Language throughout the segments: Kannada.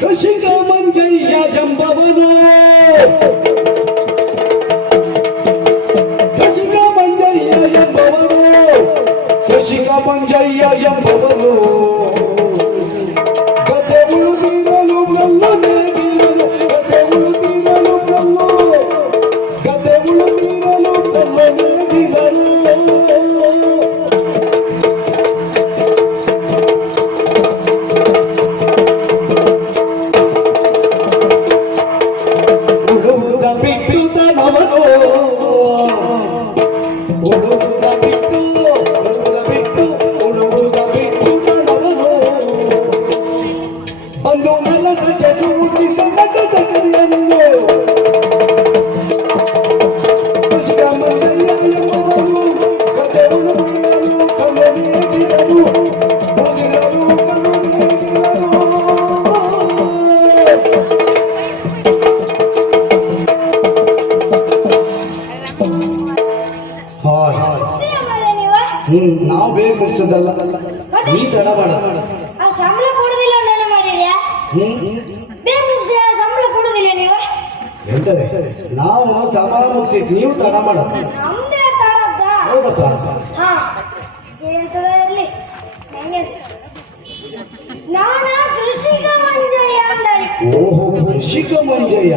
ಕೃಷಿಕ ಮಂಜಯ್ಯ ಎಂಬವನು ಕೃಷಿಕ ಮಂಜಯ್ಯ ಎಂಬವನು ಕೃಷಿಕ ಮಂಜಯ್ಯ ಎಂಬವನು ಗದ್ದೆ ಉಳುತ್ತಿರಲು ಗಲ್ಲನೆ ಬೀರಲು ಗದ್ದೆ ಉಳುತ್ತಿರಲು ಗಲ್ಲು ಗದ್ದೆ ಉಳುತ್ತಿರಲು ಗಲ್ಲನೆ ಬೀರಲು ನಾವು ಬೇಗ ಮುಗಿಸೋದಲ್ಲ ನೀ ತಡ ಮಾಡ ಸಂಬಳ ಕೊಡುದಿಲ್ಲ ನನ್ನ ಮಾಡಿದ್ಯಾ ಬೇಗ ಮುಗಿಸಿ ಸಂಬಳ ಕೊಡುದಿಲ್ಲ ನೀವು ಎಂತದೆ ನಾವು ಸಮಾನ ಮುಗಿಸಿದ್ ನೀವು ತಡ ಮಾಡ ನಮ್ದೇ ತಡದ್ದ ಹೌದಪ್ಪ ಹಾ ಎಂತದ ಇರ್ಲಿ ಹೆಂಗೆ ನಾನು ಕೃಷಿಕ ಮಂಜಯ್ಯ ಅಂದಳಿ ಓಹೋ ಕೃಷಿಕ ಮಂಜಯ್ಯ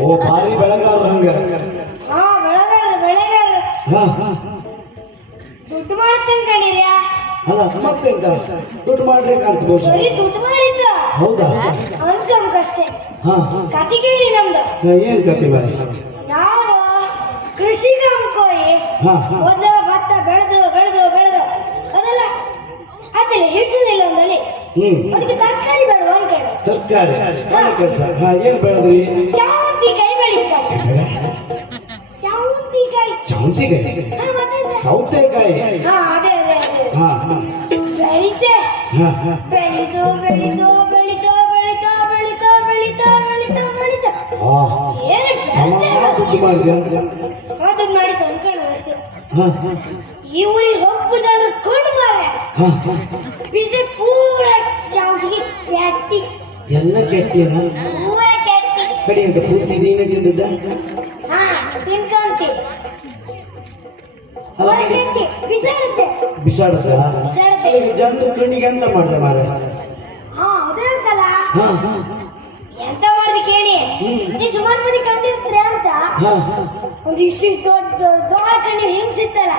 ಓ ಭಾರಿ ಬೆಳಗಾರ ಹಂಗ ಹಾ ಬೆಳೆಗಾರ ಹಾ ದುಡ್ಡು ಮಾಡ್ತೀನಿ ಕಣೀರ್ಯಾ ಅಲ್ಲ ಮತ್ತೆಂತ ದುಡ್ಡು ಮಾಡ್ಬೇಕಂತ ಬರೀ ದುಡ್ಡು ಮಾಡಿದ್ರ ಹೌದಾ ಅನ್ಕಂಕಷ್ಟೇ ಹಾ ಕತಿ ಕೇಳಿ ನಮ್ದು ಏನ್ ಕತೆ ಮಾರಿ ನಾವು ಕೃಷಿಕ ಅನ್ಕೋಯಿ ಮೊದಲ ಭತ್ತ ಬೆಳೆದು ಅದೆಲ್ಲ ಅದೆಲ್ಲ ಹಿಡಿಸೋದಿಲ್ಲ ಅಂದಳಿ ಅದಕ್ಕೆ ತರಕಾರಿ ಬೇಡ ಅನ್ಕೊಂಡು ತರಕಾರಿ ಕೆಲಸ ಏನ್ ಬೆಳೆದ್ರಿ ಚಾವಂತಿಕಾಯಿ ಬೆಳೀತಾರೆ ಚಾವಂತಿಕಾಯಿ ಸೌತೆಕಾಯಿ ಅದೇ ಬೆಳೀತೆ ಬೆಳೀತು ಅದನ್ನ ಮಾಡಿ ತಂದ್ಕೊಂಡು ಅಷ್ಟೇ ಈ ಊರಿಗೆ ಹೊಪ್ಪು ಜನ ಕೊಂಡು ಮಾರೆ ಬಿದ್ದೆ ಪೂರ ಚಾವಂತಿಗೆ ಕೆಟ್ಟಿ ಎಲ್ಲ ಕೆಟ್ಟಿನ ಪೂರ ಕೆಟ್ಟಿ ಕಡಿ ಅಂತ ಪೂರ್ತಿ ನೀನೇ ತಿಂದದ್ದ ತಿನ್ಕಂತಿ ಬಿಸಾಡುತ್ತೆ ಜನರ ಕಣ್ಣಿಗೆ ಎಂತ ಮಾಡ್ದೆ ಮಾರ ಅದ್ರಲ್ಲ ಎಂತ ಮಾಡ್ದೆ ಕೇಳಿ ನೀ ಸುಮಾರು ಮಂದಿ ಕಂಡಿರ್ತೀರ ಅಂತ ಒಂದು ಇಷ್ಟಿಷ್ಟು ದೊಡ್ಡ ಕಣ್ಣಿ ಹಿಂಗ್ ಸಿಗ್ತಲ್ಲ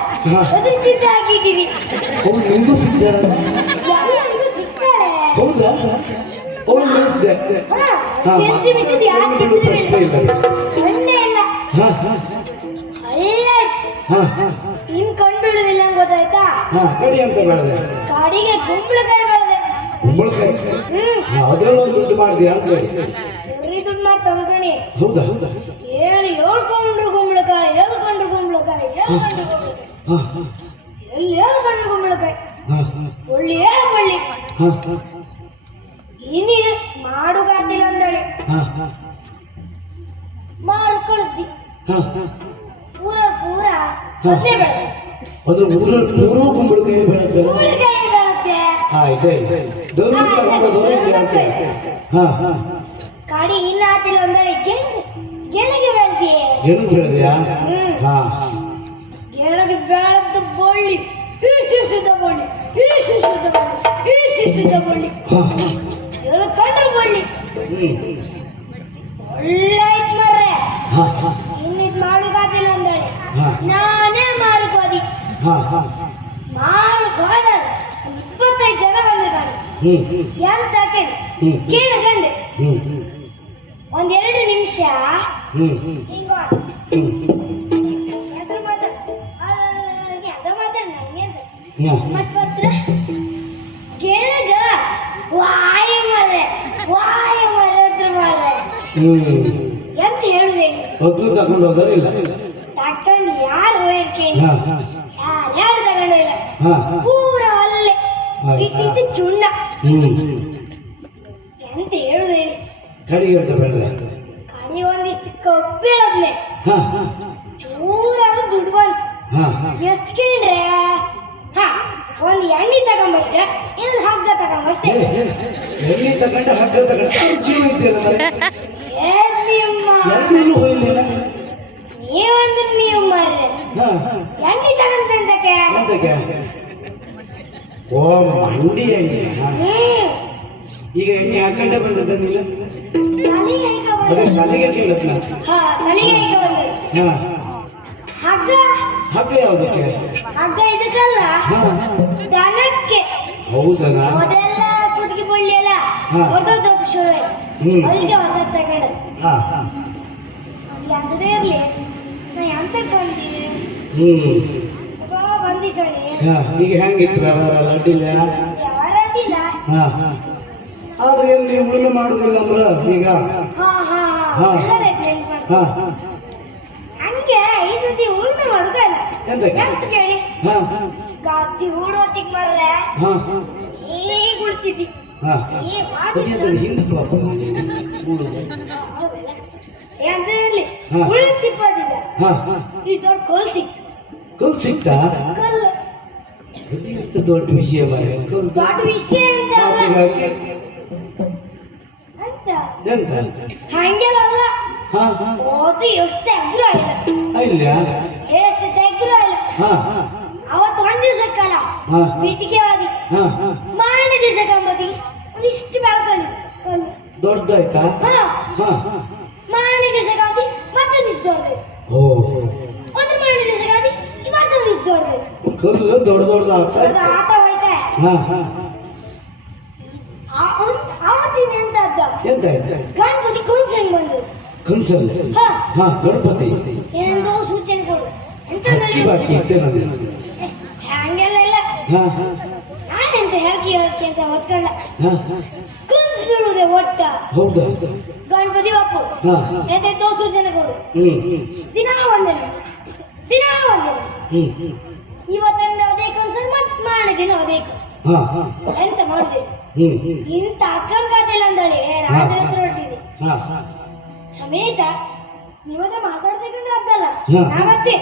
ಅದ್ರ ಚಿತ್ರ ಹಾಕಿಟ್ಟಿರಿ ನಿಂಗೂ ಸಿಗ್ತಾರ ಎಲ್ಲರಿಗೂ ಸಿಗ್ತಾರೆ ಹೌದಾ ಅವಳು ನೆನೆಸಿದೆ ನೆನ್ಸಿ ಬಿಟ್ಟಿದ್ದು ಯಾರು ಕಣ್ಣೇ ಇಲ್ಲ ಒಳ್ಳೆ ಇನ್ ಕಂಡುಬಿಡುದಿಲ್ಲ ಗೊತ್ತಾಯ್ತಾ ಕಡಿ ಅಂತ ಬೆಳೆದೆ ಕಾಡಿಗೆ ಕುಂಬಳಕಾಯಿ ಬೆಳೆದೆ ಕುಂಬಳಕಾಯಿ ಅದ್ರಲ್ಲೊಂದು ದುಡ್ಡು ಮಾಡಿದ್ಯಾ ಅಂತ ಹೇಳಿ ಸರಿ ದುಡ್ಡು ಮಾಡಿ ತಂದ್ಕಣಿ ಹೌದಾ ಏನು ಹೇಳ್ಕೊಂಡ್ರು ಕುಂಬಳಕಾಯಿ ಎಲ್ಲಿ ಹೇಳ್ಕೊಂಡ್ರು ಕುಂಬಳಕಾಯಿ ಒಳ್ಳೆಯ ಬಳ್ಳಿ ಇನ್ನೀಗ ಮಾಡುಗಾತಿಲ್ಲ ಅಂದಳಿ ಮಾರು ಕಳಿಸ್ದಿ ಪೂರ ಅದೇ ಬೆಳೆದ ಅದ್ರ ಊರು ಕುಂಬಳಕಾಯಿ ಬೆಳೆದ ಕುಂಬಳಕಾಯಿ ಬೆಳತ್ತೆ ಕಾಡಿ ಇನ್ನ ಆತಿಲ್ಲ ಅಂದಳಿ ಗೆಣಗೆ ಬೆಳೆದಿ ಗೆಣಗೆ ಬೆಳೆದ್ಯಾ ಗೆಣಗೆ ಬೆಳೆದ ಬಳ್ಳಿ ಇಷ್ಟಿಷ್ಟುದ ಬಳ್ಳಿ ಎಲ್ಲ ಕಂಡ್ರು ಬಳ್ಳಿ ಒಳ್ಳೆ ಮರ್ರೆ ಇನ್ನಿದ್ ಮಾಡುಗಾತಿಲ್ಲ ಅಂದಳಿ ನಾನೇ ಮಾರುಕೋದಿ ಮಾರುಕೋದ 25 ಜನ ಬಂದ್ರೆ ಕಾಣಿ ಎಂತ ಕೇಳಗಂಡೆ ಒಂದೆರಡು ನಿಮಿಷ ಹಿಂಗ ಮತ್ತ ಕೇಳಗ ವಾಯ ಮರ್ರೆ ಹತ್ರ ಮಾರ್ರೆ ಎಂತ ಹೇಳುದೇ ತಗೊಂಡು ಹೋದರಿಲ್ಲ ತಕೊಂಡು ಯಾರು ಹೋಯ್ಕೇನಿ ಯಾರು ತಗೊಂಡಿಲ್ಲ ಪೂರ ಅಲ್ಲೇ ಇಟ್ಟಿಟ್ಟು ಚುಣ್ಣ ಎಂತ ಹೇಳುದು ಹೇಳಿ ಕಡಿಗೆ ಅಂತ ಬೆಳೆದ ಕಡಿ ಒಂದಿಷ್ಟು ಕಬ್ಬಿಳದ್ನೆ ಚೂರಾಗ ದುಡ್ಡು ಬಂತು ಎಷ್ಟು ಕೇಳ್ರೆ ಒಂದ್ ಒಂದು ಎಣ್ಣೆ ತಗೊಂಬಷ್ಟೇ ಇನ್ನು ಹಗ್ಗ ತಗೊಂಬಷ್ಟೇ. ಎಣ್ಣೆ ತಗೊಂಡ ಹಗ್ಗ ತಗೊಂಡ ಜೀವ ಇದೆಯಲ್ಲ ಏ ನಿಮ್ಮ ಎಣ್ಣೆನೂ ಹೋಯ್ಲಿಲ್ಲ. ನೀವಂದ್ರೆ ನೀವು ಮಾರ್ರೆ ಎಣ್ಣೆ ತಗೊಂಡಂತಕ್ಕೆ ಅಂತಕ್ಕೆ ಓ ಮಂಡಿ ಎಣ್ಣೆ. ಈಗ ಎಣ್ಣೆ ಹಾಕೊಂಡೆ ಬಂದದ್ದನ್ನಿಲ್ಲ ತಲೆಗೆ ಐಕ ಅದೇ ಬಂದದ್ದು. ನನಗೆ ಕೇಳತ್ನ. ಹಾ ತಲೆಗೆ ಐಕ ಬಂದದ್ದು. ಹಗ್ಗ ಹಗ್ಗ ಯಾವುದಕ್ಕೆ? ಹಗ್ಗ ಇದಕ್ಕಲ್ಲ ದನಕ್ಕೆ. ಹೌದನ? ಅದೆಲ್ಲ ಕುದುಕಿ ಬಳ್ಳಿ ಎಲ್ಲ ಹಾ. ಹೊಡೆದದ್ದು ಶುರು ಆಯ್ತು. ಅದಕ್ಕೆ ಹೊಸ ತಗೊಂಡದ್ದು. ಅಲ್ಲಿ ಅಂತದೇ ಇರ್ಲಿ ನಾ ಎಂತಕ್ಕೆ ಬಂದಿ ಬಂದಿ ಕಣಿ ಈಗ ಹೆಂಗಿತ್ತು ವ್ಯವಹಾರ ಅಡ್ಡಿಲ್ಲ? ಯಾರದಿಲ್ಲ. ಆದ್ರೆ ಏನ್ ನೀವು ಉಳುಮೆ ಮಾಡುದಿಲ್ಲ ಅಂದ್ರ ಈಗ ಹಾ ಹಾ ಹಾ. ಒಳ್ಳೆದಾಯ್ತು ನೆನ್ಪು ಮಾಡ್ಸಿ. ಹಂಗೆ ಈ ಸತಿ ಉಳುಮೆ ಮಾಡುದಲ್ಲ ಎಂತಕ್ಕೆ? ಎಂತ ಕೇಳಿ ಗದ್ದಿ ಹೂಡೋತಿಗ್ ಮರ್ರೆ ಈಗ ಉಳ್ತಿದ್ದಿ ಈ ಹಿಂದಕ್ಕೆ ಎಂತ ಇರ್ಲಿ ಹಾ. ಉಳಿತಿಪ್ಪದಿಲ್ಲ ಈ ದೊಡ್ಡ ಕೋಲ್ ಸಿಕ್ತು. ಕಲ್ ಸಿಕ್ತಾ? ಕಲ್ಲು ಅದೇಂತ ದೊಡ್ಡ ವಿಷಯ ಮಾರೆ. ಕಲ್ ದೊಡ್ಡ ವಿಷಯ ಅಂತ ಅಲ್ಲ. ಆಚೆಗಾಗಿ ಅಂತ ಎಂತ? ಹಂಗೆಲ್ಲ ಅಲ್ಲ. ಓದು ಎಷ್ಟು ತೆಗ್ದ್ರು ಇಲ್ಲ ಇಲ್ಲ ಎಷ್ಟು ತೆಗ್ದ್ರು ಇಲ್ಲ. ಅವತ್ತು ಒಂದ್ ದಿವ್ಸಕ್ಕಲ್ಲ ಹಾ. ಬಿಟ್ಟಿಗೆ ಹೋದಿ ಮಾರನೇ ದಿವ್ಸಕ್ಕೆ ಅಂಬದಿ ಒಂದಿಷ್ಟು ಬೆಳ್ಕೊಂಡಿದ್ದು ದೊಡ್ಡದಾಯ್ತಾ? ಮಾರನೇ ದಿವ್ಸಕ್ಕೆ ಹೋದಿ ಮತ್ತೊಂದಿಷ್ಟು ದೊಡ್ಡದು. ಓ ಒಂದು ಮಾರನೇ ದಿವ್ಸಕ್ಕೆ ಹೋದಿ ಮತ್ತೊಂದಿಷ್ಟು ದೊಡ್ಡದು. ಕಲ್ಲು ದೊಡ್ಡ ದೊಡ್ಡದಾಗ್ತಾ ಅದು ಆಟ ಹೋಯ್ತೆ. ಅವತ್ತಿನ ಎಂತದ್ದ ಎಂತ ಆಯ್ತು? ಗಣಪತಿ ಕುಂಚಂಗ್ ಬಂದು ಕನ್ಸಲ್ ಗಣಪತಿ ಏನಂದೋ ಸೂಚನೆ ಕೊಡು ಎಂತ ಅಕ್ಕಿ ಬಾಕಿ ಇತ್ತೆ ನನಗೆ. ಹಂಗೆಲ್ಲ ಇಲ್ಲ. ನಾನೆಂತ ಹೇಳ್ಕಿ ಅಂತ ಹೊತ್ಕೊಂಡ ಕುಂಚ್ ಬೀಳುದೆ ಒಟ್ಟ. ಹೌದಾ? ಗಣಪತಿ ಬಾಪು ಎಂತೆಂತೋ ಸೂಚನೆ ಕೊಡು. ದಿನ ಒಂದಿನ ಇವತ್ತೊಂದು ಅದೇ ಕನ್ಸಲ್ ಮತ್ ಮಾರನೇ ದಿನ ಅದೇ ಕನ್ಸಲ್ ಎಂತ ಮಾಡ್ತೇವೆ. ಇಂತ ಅಕ್ಕಂಗಾದಿಲ್ಲ ಅಂದಳಿ ರಾತ್ರಿ ಹತ್ರ ಹೊಟ್ಟಿದೆ ಸಮೇತ ನಿಮ್ಮ ಹತ್ರ ಮಾತಾಡ್ಬೇಕಂದ್ರೆ ಆಗಲ್ಲ. ನಾವತ್ತೆ